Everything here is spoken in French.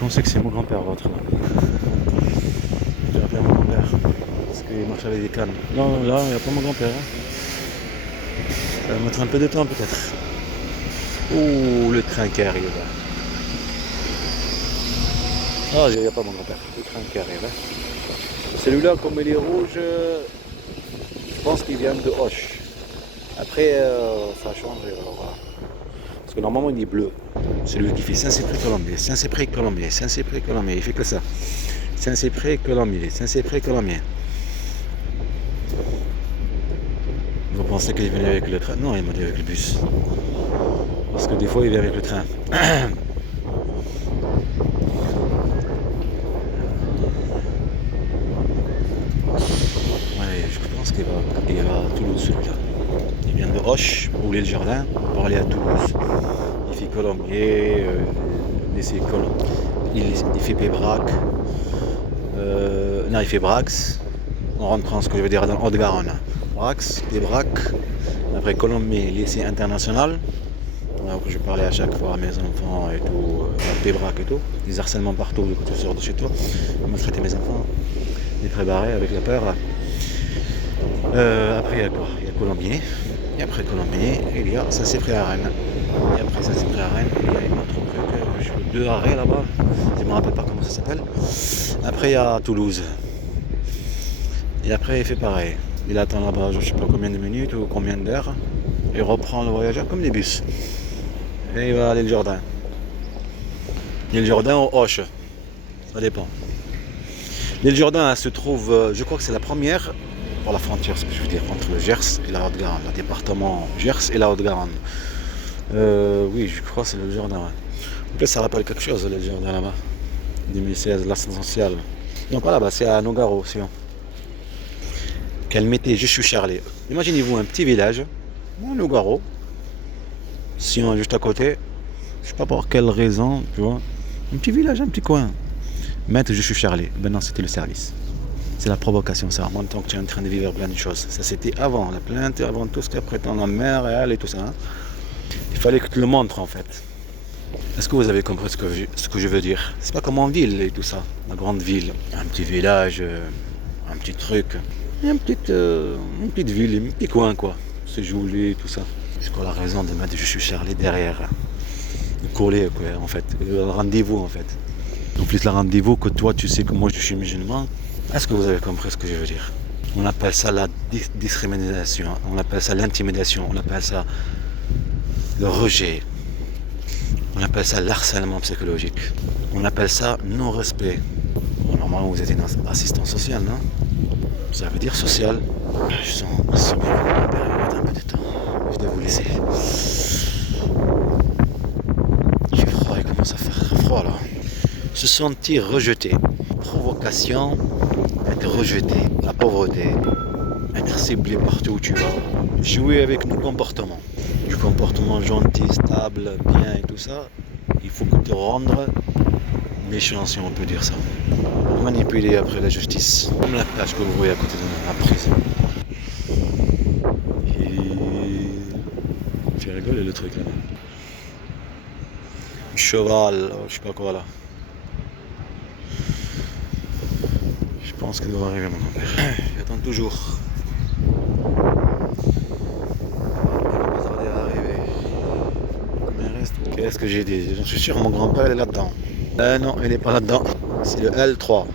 pensais que c'est mon grand-père, votre là. J'ai appelé mon grand-père. Parce qu'il marche avec des cannes. Non, là, il n'y a pas mon grand-père. Hein. Ça va mettre un peu de temps peut-être. Ouh, le train qui arrive. Ah, il n'y a pas mon grand-père. Le train qui arrive. Hein. Celui-là, comme il est rouge, je pense qu'il vient de Hoche. Après, ça change. Voilà. Parce que normalement, il est bleu. Celui qui fait Saint-Cyprien-Colombier, Saint-Cyprien-Colombier, Saint-Cyprien-Colombier. Il fait que ça. Saint-Cyprien-Colombier, Saint-Cyprien-Colombier. Vous pensez qu'il venait avec le train? Non, il m'a dit avec le bus. Parce que des fois, il vient avec le train. Ouais, je pense qu'il va à Toulouse, celui-là. Il vient de Hoche, rouler le jardin, pour aller à Toulouse. Il fait Colombier, il fait Pébrac. Non, il fait Brax. On rentre ce que je veux dire dans Haute-Garonne. Brax, Pébrac. Après Colombier, lycée international. Donc je parlais à chaque fois à mes enfants et tout, à Pébrac et tout. Des harcèlements partout quand tu sors de chez toi. Maltraiter mes enfants. Les préparer avec la peur. Après il y a quoi? Il y a Colombier. Et après Colombier, il y a Saint-Cyprien-à-Rennes. Et après Saint-Cyprien-à-Rennes, il y a une autre truc, deux arrêts là-bas. Je ne me rappelle pas comment ça s'appelle. Après il y a Toulouse. Et après il fait pareil. Il attend là-bas, je ne sais pas combien de minutes ou combien d'heures. Il reprend le voyageur comme des bus. Et il va à l'île Jourdain. L'île Jourdain ou Hoche. Ça dépend. L'île Jourdain elle se trouve, je crois que c'est la première pour la frontière, ce que je veux dire, entre le Gers et la Haute-Garonne, le département Gers et la Haute-Garonne. Oui, je crois que c'est l'île Jourdain. Ouais. En plus, ça rappelle quelque chose, l'île Jourdain là-bas. 2016, l'ascension sociale. Donc voilà, c'est à Nogaro, Sion. Qu'elle mettait Je suis Charlie. Imaginez-vous un petit village, Nogaro, Sion juste à côté. Je sais pas pour quelle raison, tu vois. Un petit village, un petit coin. Mettre Je suis Charlie. Ben non, c'était le service. C'est la provocation, ça. En même temps que tu es en train de vivre plein de choses. Ça, c'était avant la plainte, avant tout ce qu'après ton mère et elle et tout ça. Hein. Il fallait que tu le montres, en fait. Est-ce que vous avez compris ce que je veux dire? C'est pas comme en ville et tout ça. La grande ville. Un petit village, un petit truc. Une petite ville, un petit coin, quoi. C'est joli, tout ça. C'est quoi la raison de mettre Je suis Charlie derrière? De coller, quoi, en fait. Le rendez-vous, en fait. En plus, le rendez-vous que toi, tu sais que moi, je suis musulman. Est-ce que vous avez compris ce que je veux dire? On appelle ça la discrimination, on appelle ça l'intimidation, on appelle ça le rejet, on appelle ça l'harcèlement psychologique, on appelle ça non-respect. Bon, normalement, vous êtes un assistant social, non? Ça veut dire social. Je sens un peu de temps. Je dois vous laisser. Il fait froid, il commence à faire froid là. Se sentir rejeté. Provocation, être rejeté, la pauvreté, être ciblé partout où tu vas, jouer avec nos comportements, du comportement gentil, stable, bien et tout ça, il faut que te rendre méchant si on peut dire ça, manipuler après la justice, comme la plage que vous voyez à côté de la prison. Et fait rigoler le truc là. Cheval, je sais pas quoi là. Je pense qu'il doit arriver mon grand-père. J'attends toujours. Il va pas tarder à arriver. Mais reste. Qu'est-ce que j'ai dit? Je suis sûr mon grand-père est là-dedans. Non, il n'est pas là-dedans. C'est le L3.